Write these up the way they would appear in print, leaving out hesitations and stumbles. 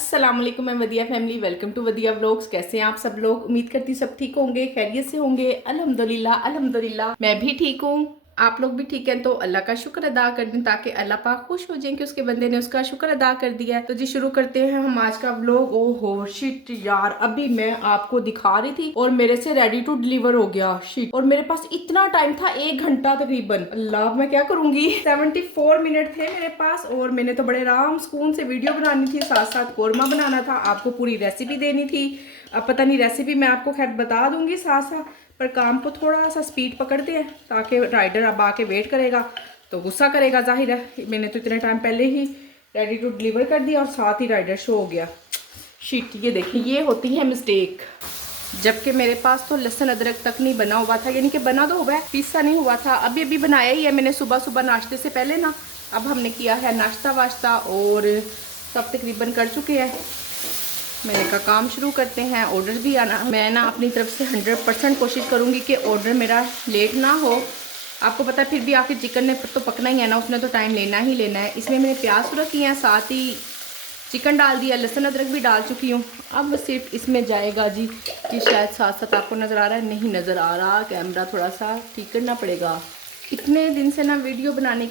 अस्सलाम वालेकुम मैं वदिया फैमिली, वेलकम टू वदिया व्लॉग्स। कैसे हैं आप सब लोग? उम्मीद करती सब ठीक होंगे, खैरियत से होंगे। अल्हम्दुलिल्लाह अल्हम्दुलिल्लाह मैं भी ठीक हूँ, आप लोग भी ठीक हैं। तो अल्लाह का शुक्र अदा कर दें ताकि अल्लाह पाक खुश हो जाए कि उसके बंदे ने उसका शुक्र अदा कर दिया है। तो जी शुरू करते हैं हम आज का व्लॉग। ओहो शिट यार, अभी मैं आपको दिखा रही थी और मेरे से रेडी टू डिलीवर हो गया। शिट, और मेरे पास इतना टाइम था, 1 घंटा तकरीबन। अल्लाह मैं क्या करूंगी। 74 मिनट थे मेरे पास और मैंने तो बड़े आराम सुकून से वीडियो बनानी थी, साथ साथ कोरमा बनाना था, आपको पूरी रेसिपी देनी थी। अब पता नहीं रेसिपी मैं आपको खैर बता दूंगी साथ साथ, पर काम को थोड़ा सा स्पीड पकड़ते हैं ताकि राइडर अब आके वेट करेगा तो गुस्सा करेगा, जाहिर है। मैंने तो इतने टाइम पहले ही रेडी टू डिलीवर कर दिया और साथ ही राइडर शो हो गया। शीट, ये देखिए ये होती है मिस्टेक। जबकि मेरे पास तो लहसुन अदरक तक नहीं बना हुआ था, यानी कि बना तो हुआ है, पीसा नहीं हुआ था। अभी अभी बनाया ही है मैंने सुबह सुबह नाश्ते से पहले ना। अब हमने किया है नाश्ता वाश्ता और सब तकरीबन कर चुके हैं। मैंने कहा काम शुरू करते हैं, ऑर्डर भी आना। मैं ना अपनी तरफ से 100% कोशिश करूँगी कि ऑर्डर मेरा लेट ना हो। आपको पता है फिर भी आखिर चिकन ने तो पकना ही है ना, उसने तो टाइम लेना ही लेना है। इसमें मैंने प्याज रखी हैं, साथ ही चिकन डाल दिया, लहसुन अदरक भी डाल चुकी हूँ। अब सिर्फ इसमें जाएगा जी कि शायद साथ साथ आपको नज़र आ रहा है, नहीं नज़र आ रहा, कैमरा थोड़ा सा ठीक करना पड़ेगा। इतने दिन से ना वीडियो बनाने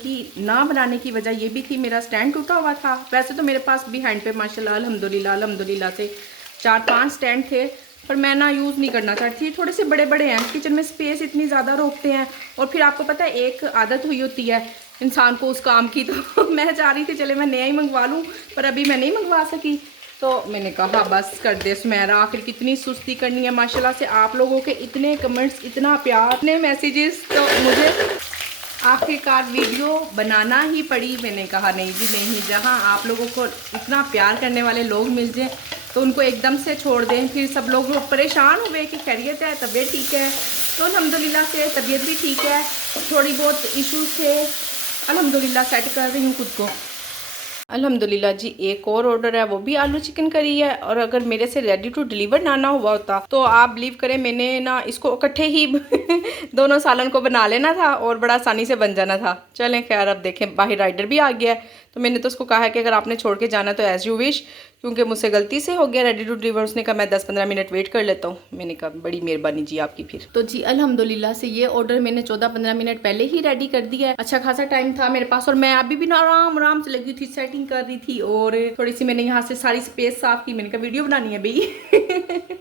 की वजह ये भी थी, मेरा स्टैंड टूटा हुआ था। वैसे तो मेरे पास भी हैंड पे माशाल्लाह अल्हम्दुलिल्लाह से 4-5 स्टैंड थे, पर मैं ना यूज़ नहीं करना चाहती थी। थोड़े से बड़े बड़े हैं, किचन में स्पेस इतनी ज़्यादा रोकते हैं। और फिर आपको पता है एक आदत हुई होती है इंसान को उस काम की, तो मैं चाह रही थी चले मैं नया ही मंगवा लूँ, पर अभी मैं नहीं मंगवा सकी। तो मैंने कहा बस कर दे सुमेरा, आखिर कितनी सुस्ती करनी है। माशाल्लाह से आप लोगों के इतने कमेंट्स, इतना प्यार, इतने मैसेजेस, तो मुझे आखिरकार वीडियो बनाना ही पड़ी। मैंने कहा नहीं जी नहीं, जहाँ आप लोगों को इतना प्यार करने वाले लोग मिल जाएं तो उनको एकदम से छोड़ दें। फिर सब लोग परेशान हुए कि खैरियत है, तबीयत ठीक है। तो अल्हम्दुलिल्लाह से तबीयत भी ठीक है, थोड़ी बहुत इश्यूज थे, अल्हम्दुलिल्लाह सेट कर रही हूँ खुद को। अल्हम्दुलिल्लाह जी एक और ऑर्डर है, वो भी आलू चिकन करी है। और अगर मेरे से रेडी टू डिलीवर ना हुआ होता तो आप बिलीव करें मैंने ना इसको इकट्ठे ही दोनों सालन को बना लेना था और बड़ा आसानी से बन जाना था। चलें खैर, अब देखें बाहर राइडर भी आ गया है, तो मैंने तो उसको कहा है कि अगर आपने छोड़ के जाना तो एज़ यू विश, क्योंकि मुझसे गलती से हो गया रेडी टू डिलीवर। उसने कहा मैं 10-15 मिनट वेट कर लेता हूँ। मैंने कहा बड़ी मेहरबानी जी आपकी। फिर तो जी अल्हम्दुलिल्लाह से ये ऑर्डर मैंने 14-15 मिनट पहले ही रेडी कर दिया है। अच्छा खासा टाइम था मेरे पास और मैं अभी भी ना आराम से लगी थी, सेटिंग कर रही थी। और थोड़ी सी मैंने यहाँ से सारी स्पेस साफ की, मैंने कहा वीडियो बनानी है भाई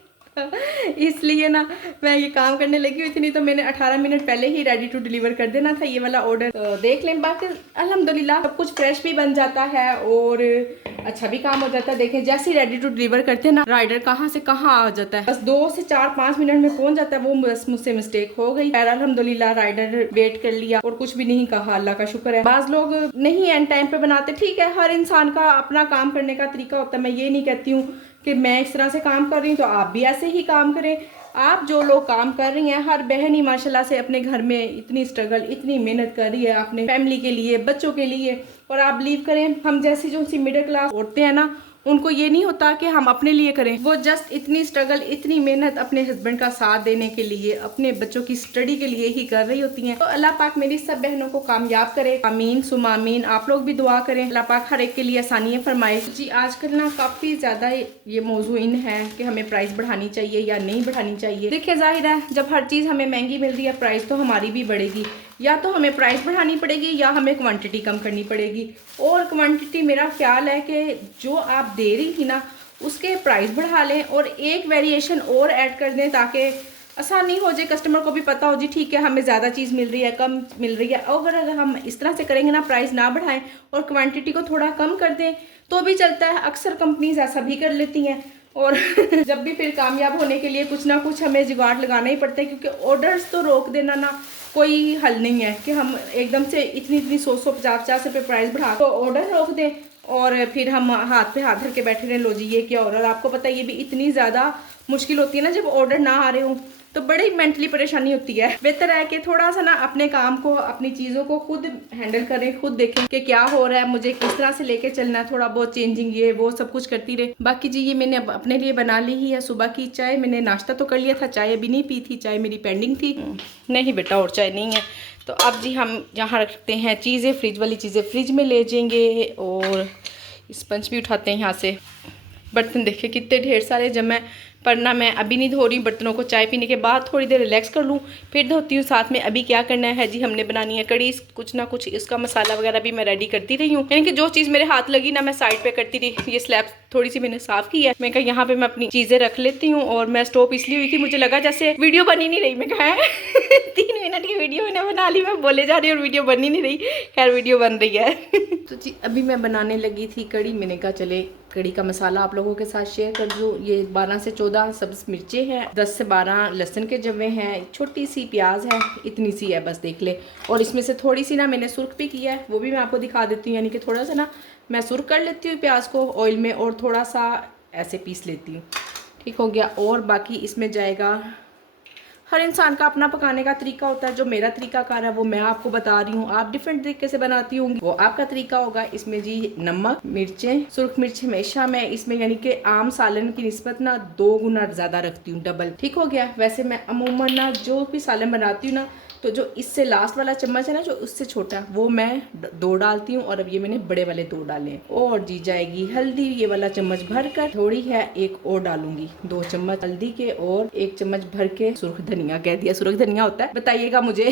इसलिए ना मैं ये काम करने लगी हुई थी, नहीं तो मैंने 18 मिनट पहले ही रेडी टू डिलीवर कर देना था ये वाला ऑर्डर। तो देख लें, बाकी अल्हम्दुलिल्लाह सब कुछ फ्रेश भी बन जाता है और अच्छा भी काम हो जाता है। देखें जैसे ही रेडी टू डिलीवर करते हैं ना, राइडर कहाँ से कहाँ आ जाता है, बस 2 से 4-5 मिनट में पहुंच जाता है। वो बस मुझसे मिस्टेक हो गई। अल्हम्दुलिल्लाह राइडर वेट कर लिया और कुछ भी नहीं कहा, अल्लाह का शुक्र है। बाज लोग नहीं एंड टाइम पे बनाते, ठीक है, हर इंसान का अपना काम करने का तरीका होता है। मैं ये नहीं कहती हूँ कि मैं इस तरह से काम कर रही हूँ तो आप भी ऐसे ही काम करें। आप जो लोग काम कर रही हैं, हर बहन ही माशाल्लाह से अपने घर में इतनी स्ट्रगल, इतनी मेहनत कर रही है अपने फैमिली के लिए, बच्चों के लिए। और आप बिलीव करें, हम जैसी जो सी मिडिल क्लास औरतें हैं ना, उनको ये नहीं होता कि हम अपने लिए करें। वो जस्ट इतनी स्ट्रगल, इतनी मेहनत अपने हस्बैंड का साथ देने के लिए, अपने बच्चों की स्टडी के लिए ही कर रही होती हैं। तो अल्लाह पाक मेरी सब बहनों को कामयाब करे, आमीन सुमा आमीन। आप लोग भी दुआ करें, अल्लाह पाक हर एक के लिए आसानियाँ फरमाए। जी आजकल ना काफ़ी ज़्यादा ये मौजू इन है कि हमें प्राइस बढ़ानी चाहिए या नहीं बढ़ानी चाहिए। देखिए जाहिर है जब हर चीज़ हमें महंगी मिल रही है, प्राइस तो हमारी भी बढ़ेगी। या तो हमें प्राइस बढ़ानी पड़ेगी या हमें क्वांटिटी कम करनी पड़ेगी। और क्वांटिटी मेरा ख्याल है कि जो आप दे रही थी ना उसके प्राइस बढ़ा लें और एक वेरिएशन और ऐड कर दें ताकि आसानी हो जाए, कस्टमर को भी पता हो जी ठीक है हमें ज़्यादा चीज़ मिल रही है, कम मिल रही है। और अगर हम इस तरह से करेंगे ना, प्राइस ना बढ़ाएं और क्वांटिटी को थोड़ा कम कर दें तो भी चलता है। अक्सर कंपनीज ऐसा भी कर लेती हैं। और जब भी फिर कामयाब होने के लिए कुछ ना कुछ हमें जुगाड़ लगाना ही पड़ता है, क्योंकि ऑर्डर्स तो रोक देना ना कोई हल नहीं है कि हम एकदम से इतनी 100-150 रुपये प्राइस बढ़ा तो ऑर्डर रोक दें और फिर हम हाथ पे हाथ धर के बैठे रहें, लो जी ये क्या ऑर्डर। आपको पता है ये भी इतनी ज़्यादा मुश्किल होती है ना जब ऑर्डर ना आ रहे हो, तो बड़ी मेंटली परेशानी होती है। बेहतर है कि थोड़ा सा ना अपने काम को, अपनी चीज़ों को खुद हैंडल करें, खुद देखें कि क्या हो रहा है, मुझे किस तरह से लेके चलना है, थोड़ा बहुत चेंजिंग ये वो सब कुछ करती रहे। बाकी जी ये मैंने अपने लिए बना ली ही है सुबह की चाय। मैंने नाश्ता तो कर लिया था, चाय अभी नहीं पी थी, चाय मेरी पेंडिंग थी। नहीं बेटा और चाय नहीं है। तो अब जी हम यहाँ रखते हैं चीज़ें, फ्रिज वाली चीज़ें फ्रिज में ले जाएंगे और स्पंज भी उठाते हैं यहाँ से। बर्तन देखे कितने ढेर सारे जमा है, पर ना मैं अभी नहीं धो रही हूँ बर्तनों को। चाय पीने के बाद थोड़ी देर रिलैक्स कर लूँ फिर धोती हूँ। साथ में अभी क्या करना है जी, हमने बनानी है कड़ी, कुछ ना कुछ इसका मसाला वगैरह भी मैं रेडी करती रही हूँ। यानी कि जो चीज़ मेरे हाथ लगी ना मैं साइड पे करती रही। ये स्लैब थोड़ी सी मैंने साफ की है, मैं कहा यहाँ पे मैं अपनी चीज़ें रख लेती हूँ। और मैं स्टोव इसलिए हुई थी, मुझे लगा जैसे वीडियो बनी नहीं रही। मैं कहा 3 मिनट की वीडियो मैंने बना ली, मैं बोले जा रही हूँ और वीडियो बनी नहीं रही। खैर वीडियो बन रही है। तो जी अभी मैं बनाने लगी थी कड़ी। मैंने कहा चले कड़ी का मसाला आप लोगों के साथ शेयर कर दूँ। ये 12 से 14 सब्ज मिर्चें हैं, 10 से 12 लहसुन के जवे हैं, छोटी सी प्याज है, इतनी सी है बस, देख ले। और इसमें से थोड़ी सी ना मैंने सुर्ख भी किया है, वो भी मैं आपको दिखा देती हूँ। यानी कि थोड़ा सा ना मैं सुर्ख कर लेती हूँ प्याज को ऑयल में और थोड़ा सा ऐसे पीस लेती हूँ। ठीक हो गया। और बाकी इसमें जाएगा, हर इंसान का अपना पकाने का तरीका होता है। जो मेरा तरीकाकार है वो मैं आपको बता रही हूँ, आप डिफरेंट तरीके से बनाती होंगी, वो आपका तरीका होगा। इसमें जी नमक, मिर्चें, सुर्ख मिर्च हमेशा मैं इसमें यानी कि आम सालन की निस्बत ना 2 गुना ज़्यादा रखती हूँ, डबल। ठीक हो गया। वैसे मैं अमूमन ना जो भी सालन बनाती हूँ ना, तो जो इससे लास्ट वाला चम्मच है ना, जो उससे छोटा, वो मैं 2 डालती हूँ। और अब ये मैंने बड़े वाले 2 डाले हैं। और जी जाएगी हल्दी, ये वाला चम्मच भर कर, थोड़ी है 1 और डालूंगी, 2 चम्मच हल्दी के। और 1 चम्मच भर के सुर्ख धनिया, कह दिया सुर्ख धनिया होता है, बताइएगा मुझे।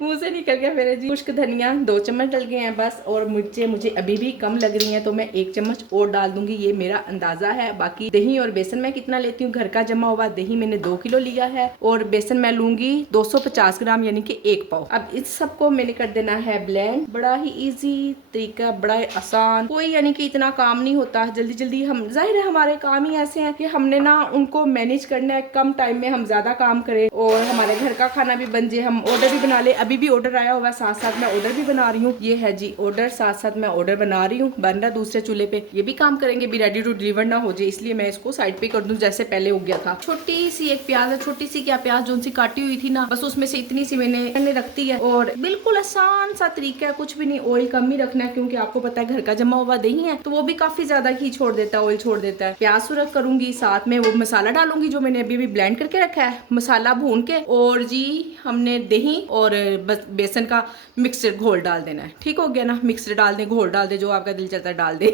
मुंह से निकल गया मेरे जी। खुश्क धनिया 2 चम्मच डल गए हैं बस। और मिर्चें मुझे अभी भी कम लग रही हैं, तो मैं 1 चम्मच और डाल दूंगी, ये मेरा अंदाजा है। बाकी दही और बेसन मैं कितना लेती हूँ, घर का जमा हुआ दही मैंने 2 किलो लिया है, और बेसन मैं लूंगी 250 ग्राम यानी कि 1 पाव। अब इस सबको मैंने कर देना है ब्लेंड। बड़ा ही इजी तरीका, बड़ा आसान, कोई यानी कि इतना काम नहीं होता। जल्दी जल्दी हम, जाहिर है हमारे काम ही ऐसे हैं कि हमने ना उनको मैनेज करना है, कम टाइम में हम ज्यादा काम करें और हमारे घर का खाना भी बन जाए, हम ऑर्डर भी बना ले। अभी भी ऑर्डर आया हुआ है, साथ साथ मैं ऑर्डर भी बना रही हूँ। ये है जी ऑर्डर, साथ साथ मैं ऑर्डर बना रही हूँ, बन रहा दूसरे चूल्हे पे। ये भी काम करेंगे, भी रेडी टू डिलीवर ना हो जाए, इसलिए मैं इसको साइड पे कर दूं जैसे पहले हो गया था। छोटी सी एक प्याज है, छोटी सी क्या प्याज जो सी काटी हुई थी ना, बस उसमें से इतनी सी मैंने रखती है। और बिल्कुल आसान सा तरीका है, कुछ भी नहीं, ऑयल कम ही रखना है, क्योंकि आपको पता है घर का जमा हुआ दही है तो वो भी काफी ज्यादा घी छोड़ देता है, ऑयल छोड़ देता है। प्याज सुरख करूंगी, साथ में वो मसाला डालूंगी जो मैंने अभी ब्लेंड करके रखा है, मसाला भून के। और जी हमने दही और बस बेसन का मिक्सर घोल डाल देना है। ठीक हो गया ना, मिक्सर डाल दे, घोल डाल दे, जो आपका दिल चाहता है डाल दे।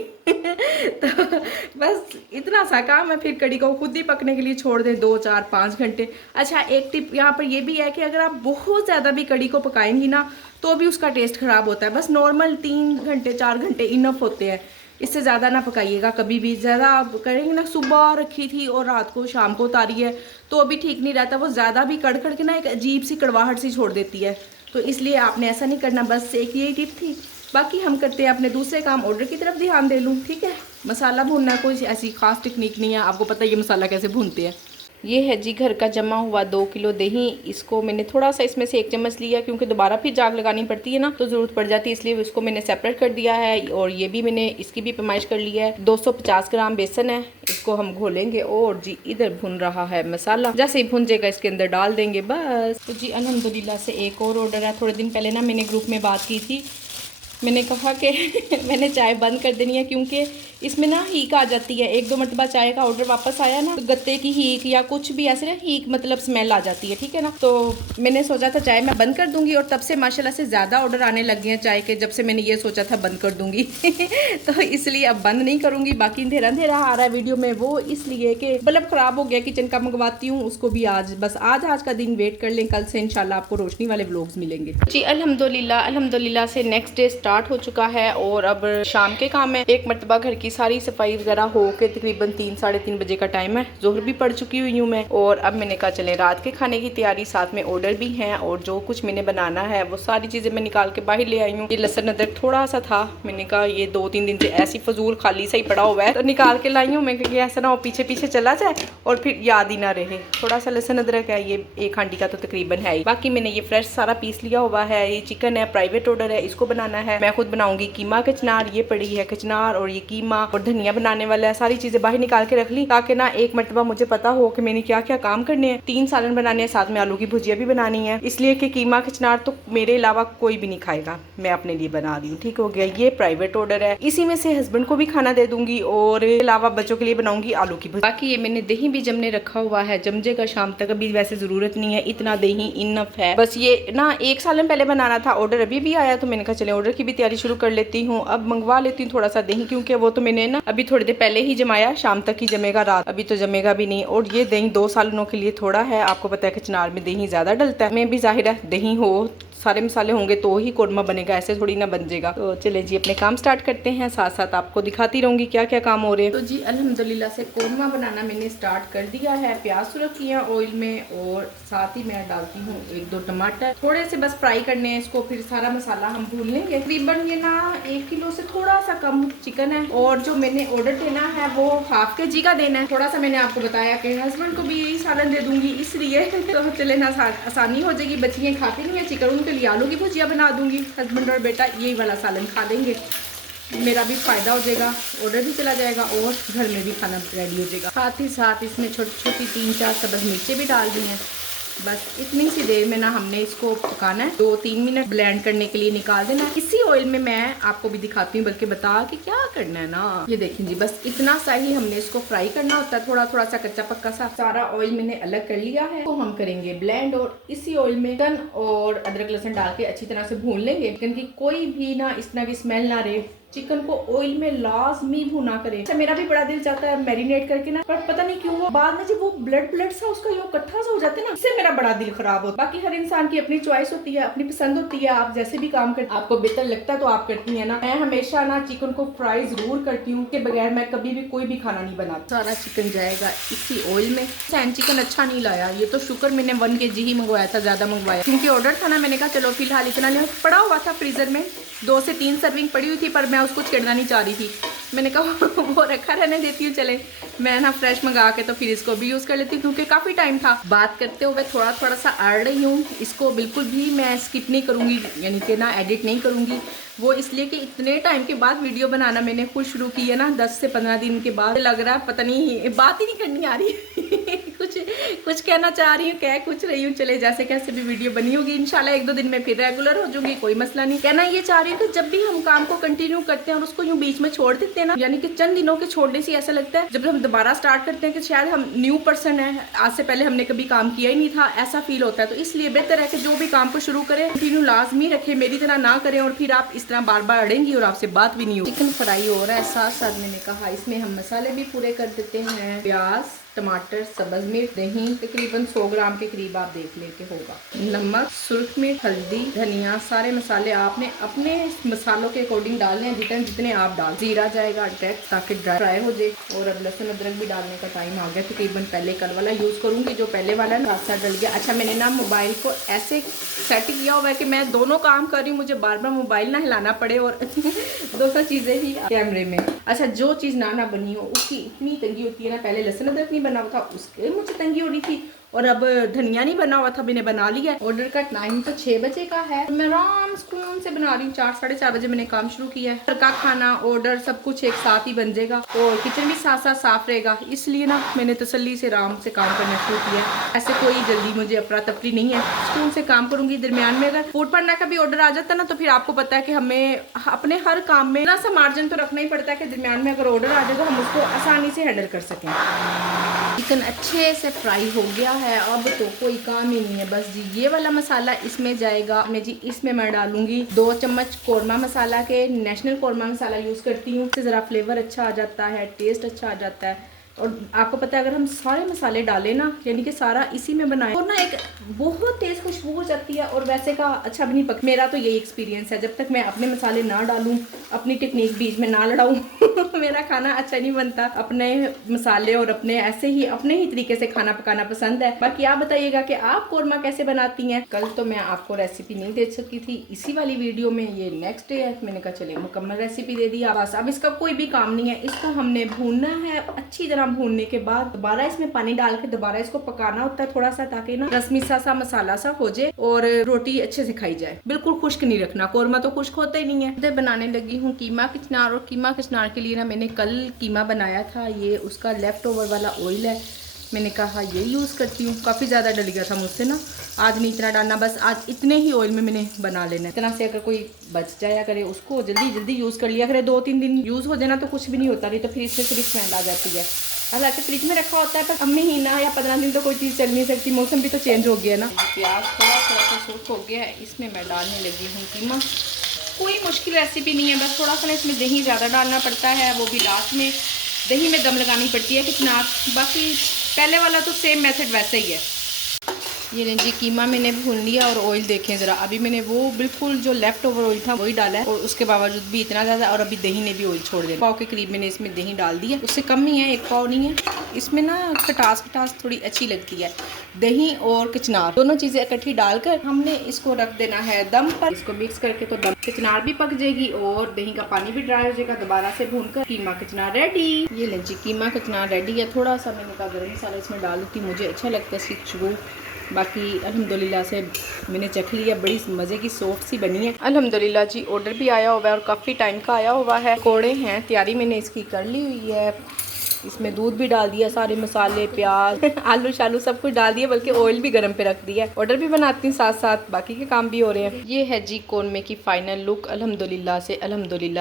तो बस इतना सा काम है, फिर कड़ी को खुद ही पकने के लिए छोड़ दे 2, 4, 5 घंटे। अच्छा एक टिप यहाँ पर ये भी है कि अगर आप बहुत ज़्यादा भी कड़ी को पकाएंगी ना तो भी उसका टेस्ट खराब होता है। बस नॉर्मल 3 घंटे 4 घंटे इनफ होते हैं, इससे ज़्यादा ना पकाइएगा कभी भी। ज़्यादा आप करेंगे ना, सुबह रखी थी और रात को शाम को उतारी है तो अभी ठीक नहीं रहता, वो ज़्यादा भी कड़ के ना एक अजीब सी कड़वाहट सी छोड़ देती है। तो इसलिए आपने ऐसा नहीं करना। बस एक यही टिप थी, बाकी हम करते हैं अपने दूसरे काम, ऑर्डर की तरफ ध्यान दे लूँ। ठीक है, मसाला भूनना कोई ऐसी खास टेक्निक नहीं है, आपको पता है ये मसाला कैसे भूनते हैं। ये है जी घर का जमा हुआ 2 किलो दही। इसको मैंने थोड़ा सा इसमें से 1 चम्मच लिया, क्योंकि दोबारा फिर जाग लगानी पड़ती है ना तो ज़रूरत पड़ जाती है, इसलिए इसको मैंने सेपरेट कर दिया है। और ये भी मैंने इसकी भी पैमाइश कर लिया है। 250 ग्राम बेसन है, इसको हम घोलेंगे। और जी इधर भुन रहा है मसाला, जैसे ही भुन जाएगा इसके अंदर डाल देंगे बस। तो जी अल्हम्दुलिल्लाह से एक और ऑर्डर है। थोड़े दिन पहले ना मैंने ग्रुप में बात की थी, मैंने कहा कि मैंने चाय बंद कर देनी है क्योंकि इसमें ना हीक आ जाती है। 1-2 मरतबा चाय का ऑर्डर वापस आया ना तो गत्ते की हीक या कुछ भी ऐसे ना हीक मतलब स्मेल आ जाती है, ठीक है ना। तो मैंने सोचा था चाय मैं बंद कर दूंगी, और तब से माशाल्लाह से ज़्यादा ऑर्डर आने लग गए हैं चाय के, जब से मैंने ये सोचा था बंद कर दूंगी। तो इसलिए अब बंद नहीं करूँगी। बाकी अंधेरा अंधेरा आ रहा है वीडियो में, वो इसलिए कि बल्ब ख़राब हो गया किचन का, मंगवाती हूँ उसको भी आज। बस आज का दिन वेट कर लें, कल से इंशाल्लाह आपको रोशनी वाले व्लॉग्स मिलेंगे। जी अल्हम्दुलिल्लाह से नेक्स्ट डे स्टार्ट हो चुका है और अब शाम के काम है। एक मरतबा घर की सारी सफाई वगैरह हो के तकरीबन 3 साढ़े 3 बजे का टाइम है, जोहर भी पड़ चुकी हुई हूँ मैं। और अब मैंने कहा चले रात के खाने की तैयारी, साथ में ऑर्डर भी हैं और जो कुछ मैंने बनाना है वो सारी चीज़ें मैं निकाल के बाहर ले आई हूँ। ये लहसुन अदरक थोड़ा सा था, मैंने कहा ये 2-3 दिन से ऐसी फजूल खाली सा ही पड़ा हुआ है तो निकाल के लाई हूँ मैं, क्योंकि ऐसा ना हो पीछे पीछे चला जाए और फिर याद ही ना रहे। थोड़ा सा लहसुन अदरक है, ये 1 हांडी का तो तकरीबन है ही। बाकी मैंने ये फ्रेश सारा पीस लिया हुआ है। ये चिकन है, प्राइवेट ऑर्डर है, इसको बनाना है। मैं खुद बनाऊंगी कीमा कचनार, ये पड़ी है कचनार और ये कीमा और धनिया बनाने वाला है। सारी चीजें बाहर निकाल के रख ली ताकि ना एक मरतबा मुझे पता हो कि मैंने क्या क्या काम करने हैं। 3 सालन बनाने हैं, साथ में आलू की भुजिया भी बनानी है, इसलिए कि कीमा कचनार तो मेरे अलावा कोई भी नहीं खाएगा, मैं अपने लिए बना रही हूँ। ठीक हो गया, ये प्राइवेट ऑर्डर है, इसी में से हस्बैंड को भी खाना दे दूंगी और अलावा बच्चों के लिए बनाऊंगी आलू की भुजिया। बाकी ये मैंने दही भी जमने रखा हुआ है, जम जाएगा शाम तक, अभी वैसे जरूरत नहीं है, इतना दही इनफ है। बस ये ना 1 सालन पहले बनाना था, ऑर्डर अभी भी आया तो मैंने कहा चले ऑर्डर की भी तैयारी शुरू कर लेती हूँ। अब मंगवा लेती हूँ थोड़ा सा दही, क्योंकि वो तो मैंने ना अभी थोड़ी देर पहले ही जमाया, शाम तक ही जमेगा, रात अभी तो जमेगा भी नहीं। और ये दही 2 सालों के लिए थोड़ा है, आपको पता है कि चिनार में दही ज्यादा डलता है। मैं भी जाहिर है दही हो, सारे मसाले होंगे तो ही कोरमा बनेगा, ऐसे थोड़ी ना बन जाएगा। तो चले जी अपने काम स्टार्ट करते हैं, साथ साथ आपको दिखाती रहूंगी क्या क्या काम हो रहे हैं। तो जी अल्हम्दुलिल्लाह से कोरमा बनाना मैंने स्टार्ट कर दिया है। प्याज रखी है ऑयल में और साथ ही मैं डालती हूँ 1-2 टमाटर, थोड़े से बस फ्राई करने हैं इसको, फिर सारा मसाला हम भून लेंगे। तकरीबन ये ना 1 किलो से थोड़ा सा कम चिकन है और जो मैंने ऑर्डर देना है वो ½ kg का देना है। थोड़ा सा मैंने आपको बताया कि हस्बैंड को भी यही सालन दे दूंगी, इसलिए तो चले ना आसानी हो जाएगी। बच्चियाँ खाती नहीं है चिकन, उनके लिए आलू की भुजिया बना दूंगी। हस्बैंड और बेटा यही वाला सालन खा लेंगे, मेरा भी फायदा हो जाएगा, ऑर्डर भी चला जाएगा और घर में भी खाना रेडी हो जाएगा। साथ ही साथ इसमें छोटी छोटी 3-4 सब्ज़ मिर्चें भी डाल दी हैं। बस इतनी सी देर में ना हमने इसको पकाना है, 2-3 मिनट ब्लेंड करने के लिए निकाल देना है। इसी ऑयल में मैं आपको भी दिखाती हूँ, बल्कि बता कि क्या करना है ना। ये देखें जी, बस इतना सा ही हमने इसको फ्राई करना होता है, थोड़ा थोड़ा सा कच्चा पक्का सा। सारा ऑयल मैंने अलग कर लिया है, तो हम करेंगे ब्लेंड और इसी ऑयल में चिकन और अदरक लहसुन डाल के अच्छी तरह से भून लेंगे। चिकन की कोई भी ना इस तरह की स्मेल ना रहे, चिकन को ऑयल में लाजमी भुना करें। अच्छा, मेरा भी बड़ा दिल चाहता है मैरिनेट करके ना, पर पता नहीं क्यों बाद में जब वो ब्लड सा उसका यो इकट्ठा सा हो जाता है ना, इससे मेरा बड़ा दिल खराब होता है। बाकी हर इंसान की अपनी चॉइस होती है, अपनी पसंद होती है। आप जैसे भी काम करते, आपको बेहतर लगता है तो आप करती है ना। मैं हमेशा ना चिकन को फ्राई जरूर करती हूँ, के बगैर मैं कभी भी कोई भी खाना नहीं बनाती। सारा चिकन जाएगा इसी ऑयल में। सैंड चिकन अच्छा नहीं लाया, ये तो शुक्र मैंने 1 kg ही मंगवाया था, ज्यादा मंगवाया क्योंकि ऑर्डर था ना। मैंने कहा चलो फिलहाल इतना ले, पड़ा हुआ था फ्रीजर में, 2 से 3 सर्विंग पड़ी हुई थी, पर मैं उसको छेड़ना नहीं चाह रही थी। मैंने कहा वो रखा रहने देती हूँ, चले मैं ना फ्रेश मंगा के तो फिर इसको भी यूज़ कर लेती हूँ, क्योंकि काफ़ी टाइम था। बात करते हुए थोड़ा थोड़ा सा अड़ रही हूँ, इसको बिल्कुल भी मैं स्किप नहीं करूँगी, यानी कि ना एडिट नहीं करूँगी। वो इसलिए कि इतने टाइम के बाद वीडियो बनाना मैंने खुद शुरू की है ना, 10 से 15 दिन के बाद। लग रहा है पता नहीं बात ही नहीं करनी आ रही कुछ कहना चाह रही हूँ, कह कुछ रही हूँ। चले जैसे कैसे भी वीडियो बनी होगी, इंशाल्लाह 1-2 दिन में फिर रेगुलर हो जाऊंगी, कोई मसला नहीं। कहना ये चाह रही हूँ कि जब भी हम काम को कंटिन्यू करते हैं और उसको यूँ बीच में छोड़ देते हैं ना, यानी कि चंद दिनों के छोड़ने से ऐसा लगता है जब हम दोबारा स्टार्ट करते हैं कि शायद हम न्यू पर्सन है, आज से पहले हमने कभी काम किया ही नहीं था, ऐसा फील होता है। तो इसलिए बेहतर है कि जो भी काम को शुरू करें कंटिन्यू लाजमी रखें, मेरी तरह ना करें और फिर आप इस तरह बार बार अड़ेंगी और आपसे बात भी नहीं होगी। चिकन फ्राई हो रहा है, साथ साथ मैंने कहा इसमें हम मसाले भी पूरे कर देते हैं। प्याज, टमाटर, सब्ज़ मिर्च, दही तकरीबन 100 ग्राम के करीब आप देख लेके होगा, नमक, सुर्ख मिर्च, हल्दी, धनिया, सारे मसाले आपने अपने मसालों के अकॉर्डिंग डालने हैं, जितने जितने आप डाल। जीरा जाएगा डायरेक्ट ताकि ड्राई फ्राई हो जाए। और अब लहसुन अदरक भी डालने का टाइम आ गया, तकरीबन पहले कल वाला यूज़ करूँगी, जो पहले वाला ना साथ डल गया। अच्छा, मैंने ना मोबाइल को ऐसे सेट किया हुआ है कि मैं दोनों काम कर रही हूँ, मुझे बार बार मोबाइल ना हिलाना पड़े और दोनों चीज़ें ही कैमरे में। अच्छा, जो चीज़ ना बनी हो उसकी इतनी तंगी होती है ना। पहले लहसुन अदरक नहीं बना हुआ था, उसके मुझे तंगी हो रही थी, और अब धनिया नहीं बना हुआ था, मैंने बना लिया। ऑर्डर का टाइम तो 6 बजे का है, मैं आराम सुकून से बना रही हूँ। 4-4:30 बजे मैंने काम शुरू किया है। घर का खाना, ऑर्डर, सब कुछ एक साथ ही बन जाएगा और किचन भी साथ साथ साफ रहेगा, इसलिए ना मैंने तसल्ली से आराम से काम करना शुरू किया। ऐसे कोई जल्दी मुझे अफरा तफरी नहीं है, सुकून से काम करूंगी। दरमियान में अगर फूड पांडा का भी ऑर्डर आ जाता है ना, तो फिर आपको पता है कि हमें अपने हर काम में ना सा मार्जिन तो रखना ही पड़ता है कि दरमियान में अगर ऑर्डर आ जाए तो हम उसको आसानी से हैंडल कर सकें। चिकन अच्छे से फ्राई हो गया है, अब तो कोई काम ही नहीं है। बस जी ये वाला मसाला इसमें जाएगा। मैं जी इसमें मैं डालूंगी 2 चम्मच कोरमा मसाला के, नेशनल कोरमा मसाला यूज़ करती हूँ, इससे ज़रा फ्लेवर अच्छा आ जाता है, टेस्ट अच्छा आ जाता है। और आपको पता है अगर हम सारे मसाले डालें ना, यानी कि सारा इसी में बनाएं, और ना एक बहुत तेज़ खुशबू हो जाती है और वैसे का अच्छा भी नहीं पक। मेरा तो यही एक्सपीरियंस है, जब तक मैं अपने मसाले ना डालूं, अपनी टेक्निक बीच में ना लड़ाऊं मेरा खाना अच्छा नहीं बनता। अपने मसाले और अपने ऐसे ही अपने ही तरीके से खाना पकाना पसंद है। बाकी आप बताइएगा कि आप कोरमा कैसे बनाती हैं। कल तो मैं आपको रेसिपी नहीं दे सकी थी इसी वाली वीडियो में, ये नेक्स्ट डे है, मैंने कहा चले मुकम्मल रेसिपी दे दी। बस अब इसका कोई भी काम नहीं है, इसको हमने भूनना है अच्छी तरह। भूनने के बाद दोबारा इसमें पानी डाल के दोबारा इसको पकाना होता है थोड़ा सा, ताकि ना रस्मी सा मसाला सा हो जाए और रोटी अच्छे से खाई जाए। बिल्कुल खुश्क नहीं रखना, कोरमा तो खुश्क होता ही नहीं है। इधर बनाने लगी हूँ कीमा किचनार, और कीमा किचनार के लिए ना मैंने कल कीमा बनाया था, ये उसका लेफ्ट ओवर वाला ऑयल है, मैंने कहा ये यूज़ करती हूँ। काफ़ी ज़्यादा डल गया था मुझसे ना, आज नहीं इतना डालना, बस आज इतने ही ऑयल में मैंने बना लेना है। इतना से अगर कोई बच जाया करे उसको जल्दी जल्दी यूज़ कर लिया करे, 2-3 दिन यूज़ हो जाना तो कुछ भी नहीं होता, नहीं तो फिर इसमें थोड़ी स्मेल आ जाती है। हालांकि फ्रिज में रखा होता है, पर अब महीना या 15 दिन तो कोई चीज़ चल नहीं सकती, मौसम भी तो चेंज हो गया ना। प्याज थोड़ा थोड़ा सा सूख हो गया है, इसमें मैं डालने लगी हूँ कीमा। कोई मुश्किल रेसिपी नहीं है, बस थोड़ा सा ना इसमें दही ज़्यादा डालना पड़ता है, वो भी लास्ट में दही में दम लगानी पड़ती है किचनार। बाकी पहले वाला तो सेम मेथड वैसे ही है। ये लें जी, कीमा मैंने भून लिया और ऑयल देखें ज़रा, अभी मैंने वो बिल्कुल जो लेफ़्ट ओवर ऑयल था वही डाला है और उसके बावजूद भी इतना ज़्यादा, और अभी दही ने भी ऑयल छोड़ दिया। पाव के करीब मैंने इसमें दही डाल दिया, उससे कम ही है, 1 पाव नहीं है। इसमें ना खटास थोड़ी अच्छी लगती है। दही और कचनार दोनों चीज़ें इकट्ठी डालकर हमने इसको रख देना है दम पर। इसको मिक्स करके तो दम कचनार भी पक जाएगी और दही का पानी भी ड्राई हो जाएगा। दोबारा से भूनकर कीमा कचनार रेडी। ये लें जी, कीमा कचनार रेडी है। थोड़ा सा मैंने कहा गरम मसाला इसमें डाल देती, मुझे अच्छा लगता है इसकी खुशबू। बाकी अल्हम्दुलिल्लाह से मैंने चख लिया, बड़ी मज़े की सॉफ्ट सी बनी है अल्हम्दुलिल्लाह जी। ऑर्डर भी आया हुआ है और काफ़ी टाइम का आया हुआ है। पकौड़े हैं, तैयारी मैंने इसकी कर ली हुई है। इसमें दूध भी डाल दिया, सारे मसाले, प्याज, आलू शालू सब कुछ डाल दिया, बल्कि ऑयल भी गरम पे रख दिया। ऑर्डर भी बनाती हूँ साथ साथ, बाकी के काम भी हो रहे हैं। ये है जी कौरमे की फाइनल लुक। अल्हम्दुलिल्लाह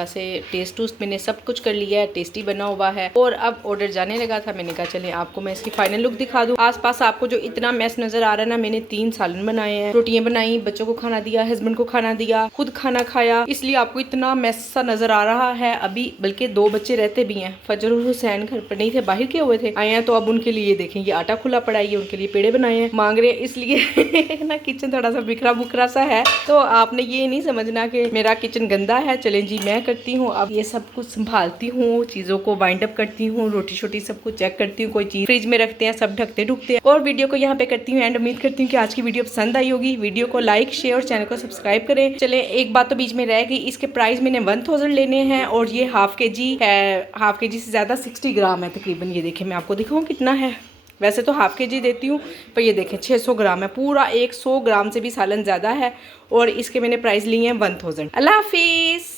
से टेस्ट टूस्ट मैंने सब कुछ कर लिया है, टेस्टी बना हुआ है। और अब ऑर्डर जाने लगा था, मैंने कहा चले आपको मैं इसकी फाइनल लुक दिखा दूँ। आस पास आपको जो इतना मैस नजर आ रहा है ना, मैंने 3 सालन बनाए हैं, रोटियां बनाई, बच्चों को खाना दिया, हस्बैंड को खाना दिया, खुद खाना खाया, इसलिए आपको इतना मैस सा नजर आ रहा है अभी। बल्कि 2 बच्चे रहते भी हैं, फजर और हुसैन घर पर नहीं थे, बाहर के हुए थे, आए हैं, तो अब उनके लिए देखें ये आटा खुला पड़ा है, उनके लिए पेड़े बनाए हैं, मांग रहे हैं, इसलिए ना किचन थोड़ा सा बिखरा बुखरा सा है। तो आपने ये नहीं समझना कि मेरा किचन गंदा है। चलें जी, मैं करती हूँ अब ये सब कुछ, संभालती हूँ, चीज़ों को वाइंड अप करती हूँ, रोटी छोटी सब कुछ चेक करती हूँ, कोई चीज़ फ्रिज में रखते हैं, सब ढकते ढुकते हैं, और वीडियो को यहाँ पे करती हूँ एंड। उम्मीद करती हूँ कि आज की वीडियो पसंद आई होगी। वीडियो को लाइक, शेयर और चैनल को सब्सक्राइब करें। चले, एक बात तो बीच में रह गई, इसके प्राइस मैंने 1000 लेने हैं और ये हाफ के जी है, हाफ के जी से ज़्यादा 60 ग्राम है तकरीबन। ये देखें, मैं आपको दिखाऊँ कितना है। वैसे तो हाफ के जी देती हूँ, पर ये देखें 600 ग्राम है, पूरा 100 ग्राम से भी सालन ज़्यादा है, और इसके मैंने प्राइस लिए हैं 1000। अल्लाह हाफिज़।